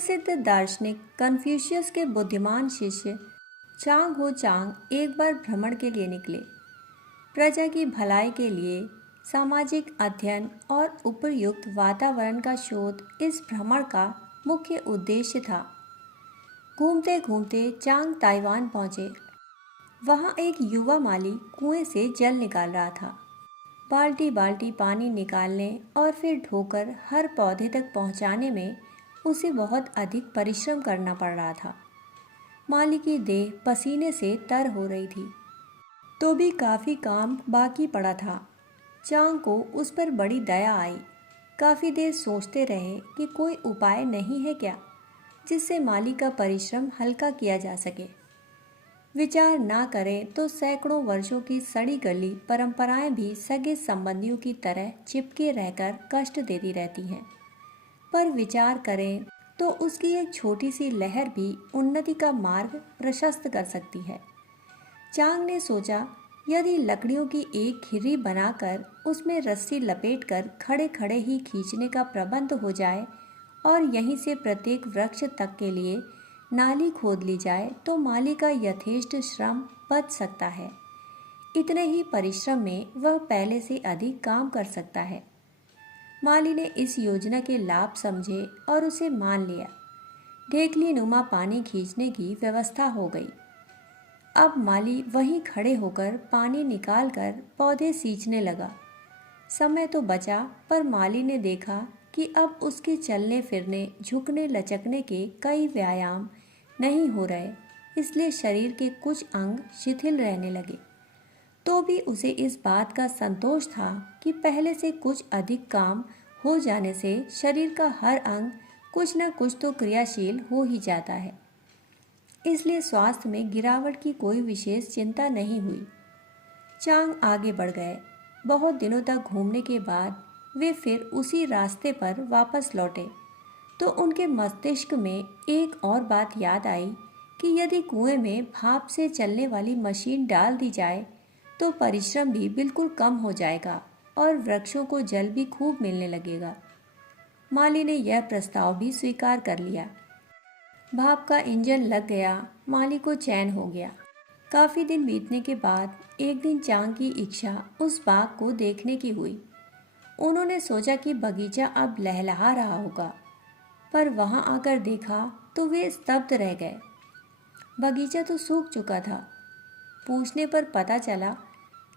सुप्रसिद्ध दार्शनिक कन्फ्यूशियस के बुद्धिमान शिष्य चांग हो चांग एक बार भ्रमण के लिए निकले। प्रजा की भलाई के लिए सामाजिक अध्ययन और उपयुक्त वातावरण का शोध इस भ्रमण का मुख्य उद्देश्य था। घूमते घूमते चांग ताइवान पहुंचे। वहां एक युवा माली कुएं से जल निकाल रहा था। बाल्टी बाल्टी पानी निकालने और फिर ढोकर हर पौधे तक पहुंचाने में उसे बहुत अधिक परिश्रम करना पड़ रहा था। माली की देह पसीने से तर हो रही थी, तो भी काफ़ी काम बाकी पड़ा था। चांग को उस पर बड़ी दया आई। काफ़ी देर सोचते रहे कि कोई उपाय नहीं है क्या जिससे माली का परिश्रम हल्का किया जा सके। विचार ना करें तो सैकड़ों वर्षों की सड़ी गली परंपराएं भी सगे संबंधियों की तरह चिपके रहकर कष्ट देती रहती हैं। पर विचार करें तो उसकी एक छोटी सी लहर भी उन्नति का मार्ग प्रशस्त कर सकती है। चांग ने सोचा, यदि लकड़ियों की एक खिर्री बनाकर उसमें रस्सी लपेटकर खड़े खड़े ही खींचने का प्रबंध हो जाए और यहीं से प्रत्येक वृक्ष तक के लिए नाली खोद ली जाए तो माली का यथेष्ट श्रम बच सकता है। इतने ही परिश्रम में वह पहले से अधिक काम कर सकता है। माली ने इस योजना के लाभ समझे और उसे मान लिया। ढेकली नुमा पानी खींचने की व्यवस्था हो गई। अब माली वहीं खड़े होकर पानी निकालकर पौधे सींचने लगा। समय तो बचा, पर माली ने देखा कि अब उसके चलने फिरने, झुकने लचकने के कई व्यायाम नहीं हो रहे, इसलिए शरीर के कुछ अंग शिथिल रहने लगे। तो भी उसे इस बात का संतोष था कि पहले से कुछ अधिक काम हो जाने से शरीर का हर अंग कुछ न कुछ तो क्रियाशील हो ही जाता है। इसलिए स्वास्थ्य में गिरावट की कोई विशेष चिंता नहीं हुई। चांग आगे बढ़ गए। बहुत दिनों तक घूमने के बाद वे फिर उसी रास्ते पर वापस लौटे तो उनके मस्तिष्क में एक और बात याद आई कि यदि कुएं में भाप से चलने वाली मशीन डाल दी जाए तो परिश्रम भी बिल्कुल कम हो जाएगा और वृक्षों को जल भी खूब मिलने लगेगा। माली ने यह प्रस्ताव भी स्वीकार कर लिया। भाप का इंजन लग गया। माली को चैन हो गया। काफ़ी दिन बीतने के बाद एक दिन चांग की इच्छा उस बाग को देखने की हुई। उन्होंने सोचा कि बगीचा अब लहलहा रहा होगा, पर वहां आकर देखा तो वे स्तब्ध रह गए। बगीचा तो सूख चुका था। पूछने पर पता चला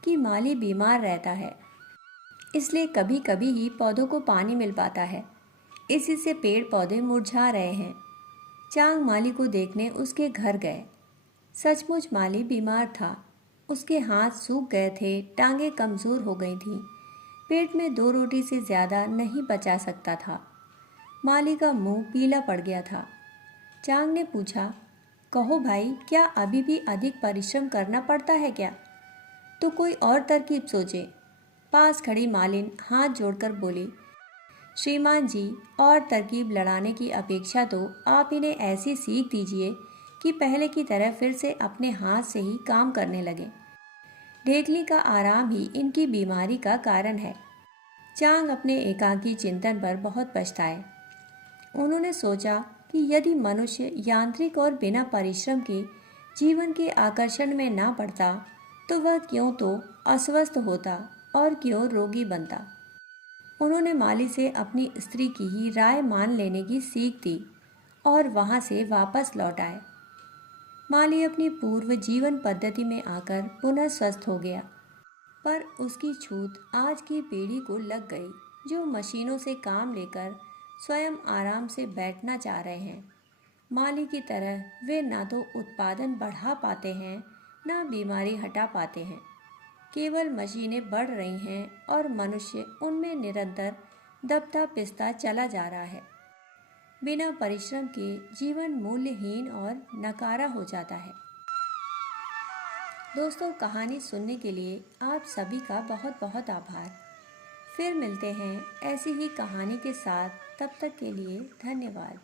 कि माली बीमार रहता है, इसलिए कभी कभी ही पौधों को पानी मिल पाता है। इसी से पेड़ पौधे मुरझा रहे हैं। चांग माली को देखने उसके घर गए। सचमुच माली बीमार था। उसके हाथ सूख गए थे, टांगें कमज़ोर हो गई थीं, पेट में 2 रोटी से ज़्यादा नहीं पचा सकता था। माली का मुंह पीला पड़ गया था। चांग ने पूछा, कहो भाई, क्या अभी भी अधिक परिश्रम करना पड़ता है क्या? तो कोई और तरकीब सोचे। पास खड़ी मालिन हाथ जोड़कर बोली, श्रीमान जी, और तरकीब लड़ाने की अपेक्षा तो आप इन्हें ऐसी सीख दीजिए कि पहले की तरह फिर से अपने हाथ से ही काम करने लगे। ढेकली का आराम ही इनकी बीमारी का कारण है। चांग अपने एकाकी चिंतन पर बहुत पछताए। उन्होंने सोचा कि यदि मनुष्य यांत्रिक और बिना परिश्रम के जीवन के आकर्षण में ना पड़ता तो वह क्यों तो अस्वस्थ होता और क्यों रोगी बनता। उन्होंने माली से अपनी स्त्री की ही राय मान लेने की सीख दी और वहां से वापस लौट आए। माली अपनी पूर्व जीवन पद्धति में आकर पुनः स्वस्थ हो गया, पर उसकी छूत आज की पीढ़ी को लग गई, जो मशीनों से काम लेकर स्वयं आराम से बैठना चाह रहे हैं। माली की तरह वे ना तो उत्पादन बढ़ा पाते हैं, ना बीमारी हटा पाते हैं। केवल मशीनें बढ़ रही हैं और मनुष्य उनमें निरंतर दबता पिसता चला जा रहा है। बिना परिश्रम के जीवन मूल्यहीन और नकारा हो जाता है। दोस्तों, कहानी सुनने के लिए आप सभी का बहुत बहुत आभार। फिर मिलते हैं ऐसी ही कहानी के साथ। तब तक के लिए धन्यवाद।